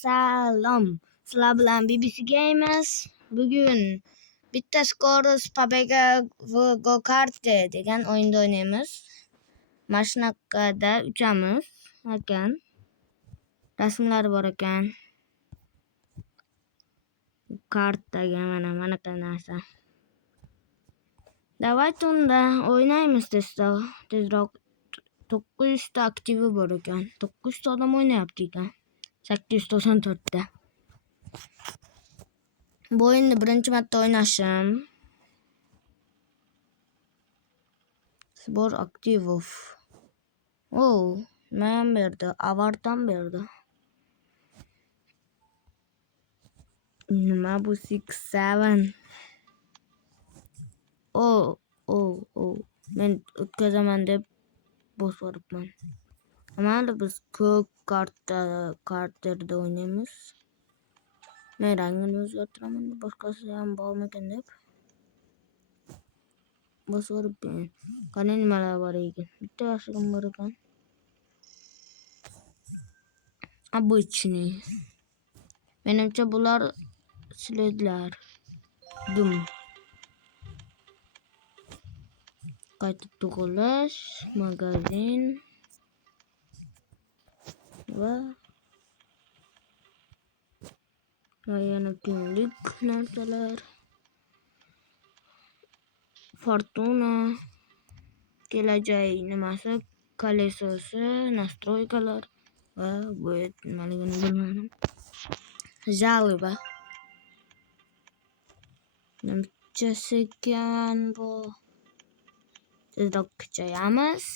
Salom. Sizlar bilan BBC Gamers. Bugun bitta Scorus Pabega Go-Kart degan o'yinda o'ynaymiz. Mashinada uchamiz ekan. Rasmlari bor ekan. Kartaga mana narsa. Davayt unda o'ynaymiz tezroq. 900 ta aktivi bor ekan. 900 ta odam o'ynayapti ekan. 894 ta. Bu o'yinni birinchi marta o'ynashim. Spor Active. Nima berdi? Avardan berdi. Nima bu 67? Men o'tkazaman deb bosibman. Mana biz ko'k karterda o'ynaymiz. Men rangini o'zgartiraman. Boshqasi ham bormikan deb. Bosibman. Qani nimalar bor ekan? Bitta yashig'im bor ekan. Обычный. Menimcha bular sledlar. Dum. Qayta tug'ilish, magazin va yana kunlik narsalar. Fortuna, kelajak nimasi, kolesosi, настройкалар va bu nimaligini bilmadim. Жалоба. Nimcha sekan bu. Tezroq kuchayamiz.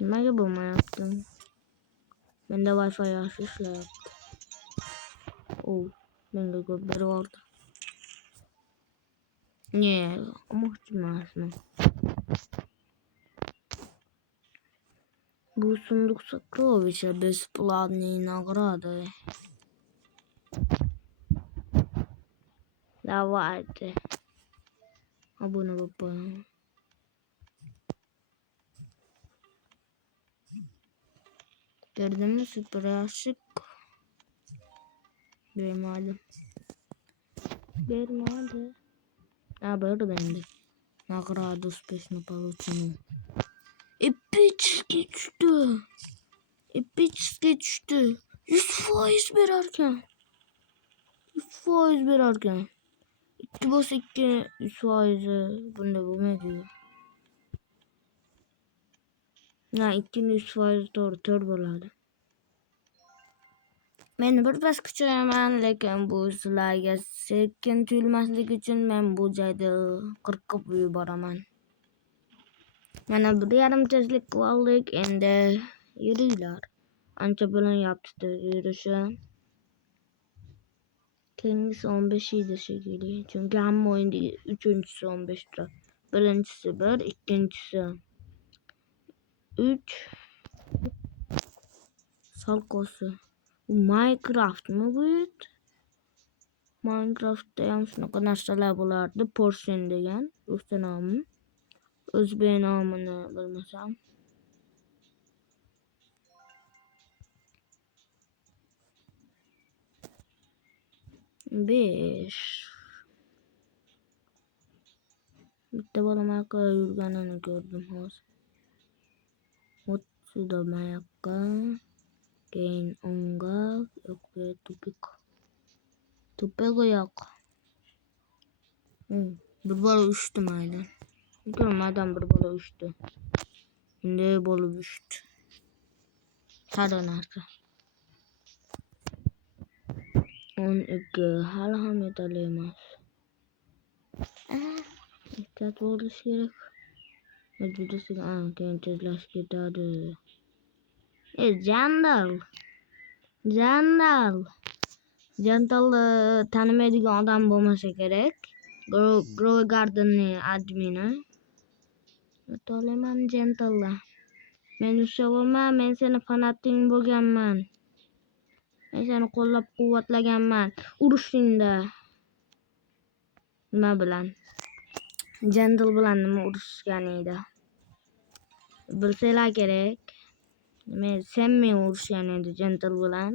Nimaga bo'lmayapti? Menda Wi-Fi yaxshi ishlayapti. Menga ko'p berib oldi. Ne, olmoqchi emasman. Bu сундук сокровища бесплатные награды. Давайте. Абуна попаем. Бердimi süper aşık. Vermedi. Berdi bende. Награду успешно получено. Epic'e düştü. 100% berarken. 2 bas 2 100%. Bunda bo'lmaydi. Na 2'nin 100% doğru bo'ladi. Men bir bas kuchayaman, lekin bu sizlarga sekin tuyulmasligi uchun men bu joyda 40 ga yuboraman. Mana 1,5 tezlik qildik, endi yuringlar. Ancha bo'linyapti yurishi. Keyingisi 15 edi shekilli. Chunki hamma o'yinda 3-inchisi 15 ta. Birinchisi 1, ikkinchisi 3. Salkosi. Minecraft mı bu? Minecraft'ta ham shunaqa narsalar bo'lardi. Portion degan ruscha nomi. O'zbek nomini bilmasam. Besh. Bitta bola mayaqqa yurganini ko'rdim hozir. Suda mayaqqa. Keyin unga tupik yo'q. Bir bola uçtu mayli. Görmedim bir bola uçtu. Ne bola uçtu. Sarı narsa. 12 hali ham yetarli emas. Ehtiyot bo'lish kerak. Juda keyin tezlash ketadi. Jandal tanimaydigan odam bo'lmasa kerak. Grow Garden'ning admini. To'laman Jandallar. Men ushaman, men seni fanating bo'lganman. Men seni qo'llab-quvvatlaganman urushingda. Nima bilan? Gentle bilan nima urushgan edi? Bilsanglar kerak. Sen men urushgan edi Gentle bilan.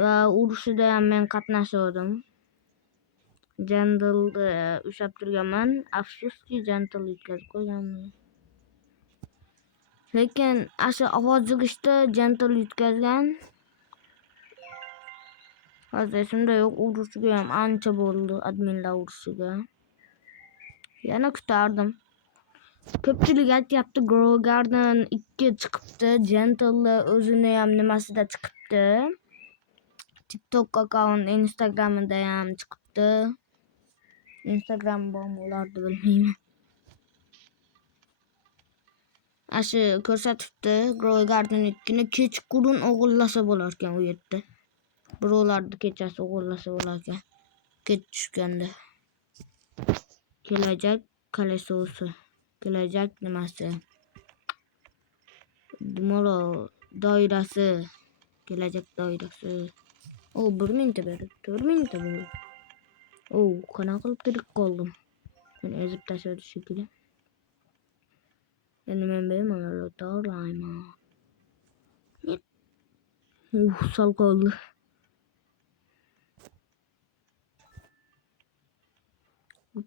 Va urushida ham men qatnashdim. Gentle ushlab turganman. Afsuski Gentle yutkazib qo'yganman. Lekin ashu ovoz yig'ishda Gentle yutkazgan. Hozir esimda yo'q, urushiga ham ancha bo'ldi, adminlar urushiga. Yana kutardim. Ko'pchilik aytyapti Grow Garden 2 chiqibdi. Gentle o'zini ham nimasida chiqibdi. TikTok akkaunt, Instagramida ham chiqibdi. Instagram bormi ularda bilmayman. Ashu ko'rsatibdi Grow Garden 2ni kechqurun o'g'irlasa bo'lar ekan u yerda. Birovlarni kechasi o'g'irlasa bo'lar ekan. Kech tushganda. Kelajak kolesosi. Kelajak nimasi? Tomorrow doirasi. Kelajak doirasi. O 1 minutda berdi. 4 minutda berdi. O qanaqa qilib tirik qoldim. Men ezib tashladi shekilli. Endi men bemalol o'tarlayman. Sal qoldi.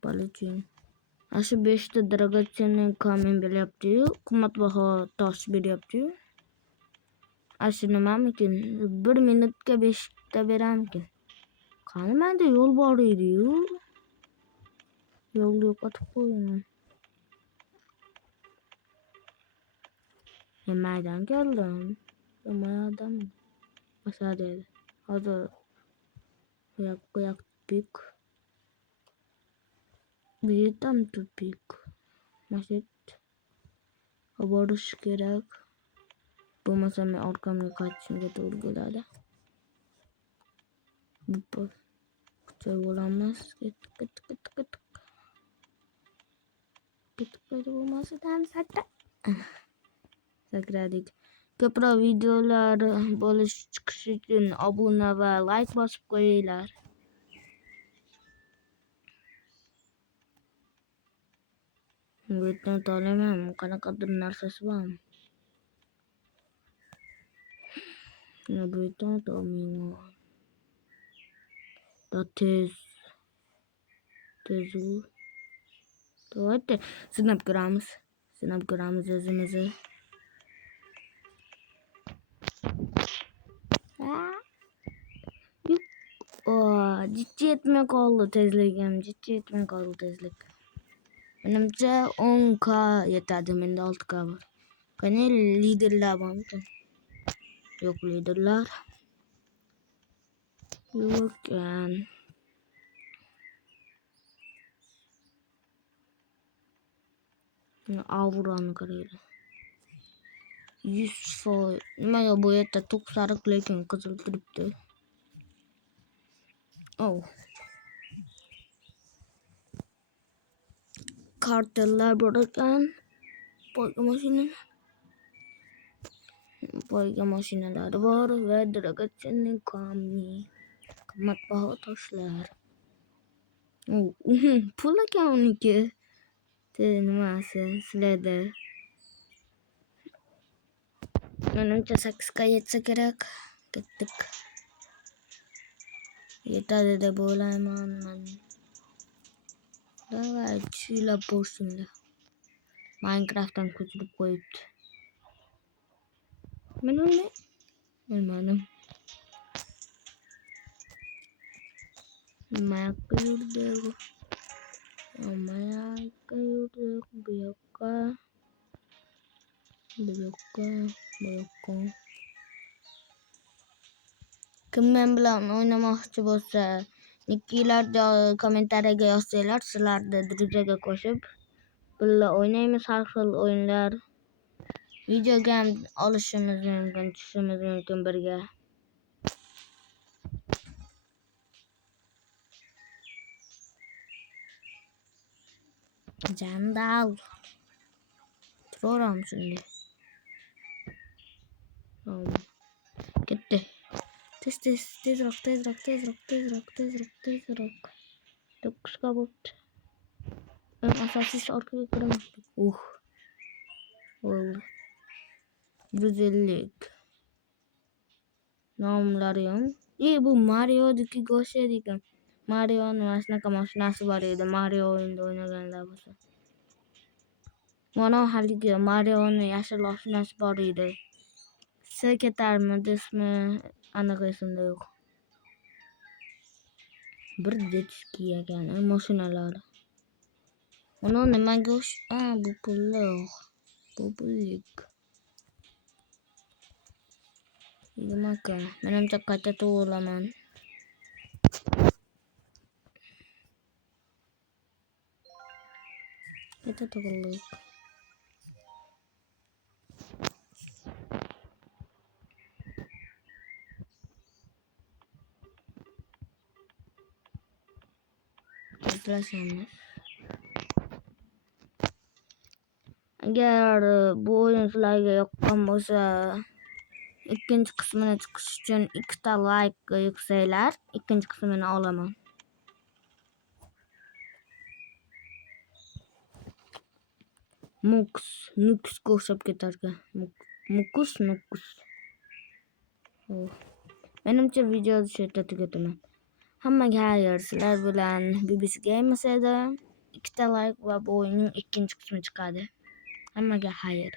Poliching. Ashu 5 ta dragocenniy kamen beryapti-yu, qimmatbaho tosh beryapti-yu. Ashu nimamikin 1 minutga 5 ta beramkin. Qani menda yo'l bor edi-yu. Yo'lni yo'qotib qo'ydim. Nimadan keldim? Nimadan? Asadedi. Hozir qo'yak tupik. Tam tupik. Maset. Borish kerak. Bo'lmasa men orqamga qaytishimga to'g'ri keladi. Kuchoy bo'lamiz. Ketib bo'lmasidan sakradik. Ko'proq videolar chiqishi uchun obuna va like bosib qo'yinglar. Bu yerdan to'layman, qanaqadir narsasi bormi? Bu yerdan to'layman. Tez u. To'g'ri, sinab ko'ramiz o'zimizni. Jitti yetmay qoldi tezligim. Menimcha 10k yetadi, menda 6k bor. Qani liderlar bormi? Yo'q liderlar. Yo'q. Avrani qaraylik. 100%. Nimaga bu yerda to'q sariq lekin qizil turibdi? Kartellar bor ekan. Poyga mashinalari bor va dragocenniy kamen. Qimmatbaho toshlar. Pul ekan uniki. Nimasi sizlarda? Menimcha 8k yetsa kerak. Ketdik. Yetadi deb o'ylayman men. Davay, chilab bo'lsinlar. Minecraftdan ko'chirib qo'yibdi. Men o'ylayman. Mayakka yurdik. Bu yoqqa. Kim men bilan o'ynamoqchi bo'lsa, nikkilarni kommentariyaga yozsanglar, sizlarni drujaga qo'shib birga o'ynaymiz har xil o'yinlar. Videoga ham olishimiz mumkin, tushishimiz mumkin birga. Jandal. Turaveramiz shunday. Ketdi. Tezroq. Çok kısa bıktı. Ben asasız orkaya kıramadım. Oldu. Güzellik. Namlarım. İyi bu Mario'daki gösteriyken. Mario'nun aslında kamasınası var idi. Mario oyunda oynayanlar olsa. Bana haligi Mario'nun yaşlı aslında var idi. Sekreter ismi anlık isimde yok. Bir detkiye yani maşinalar. Onu nima göş? Bu pulluq. Bu pullik. Maka, menimcha qayta to'g'rilaman. Qayta to'g'rilaylik. Tıklasam. Agar bu o'yin sizlarga yoqqan bo'lsa, ikkinchi qismini chiqish uchun 2 ta like yuksanglar, ikkinchi qismini olaman. Nukusga o'xshab ketarkan. Nukus. Menimcha videoni shu yerda tugataman. Hammaga xayr, sizlar bilan BBC Gamers edi. 2 ta like va bu o'yinning ikkinchi qismi chiqadi. Hammaga xayr.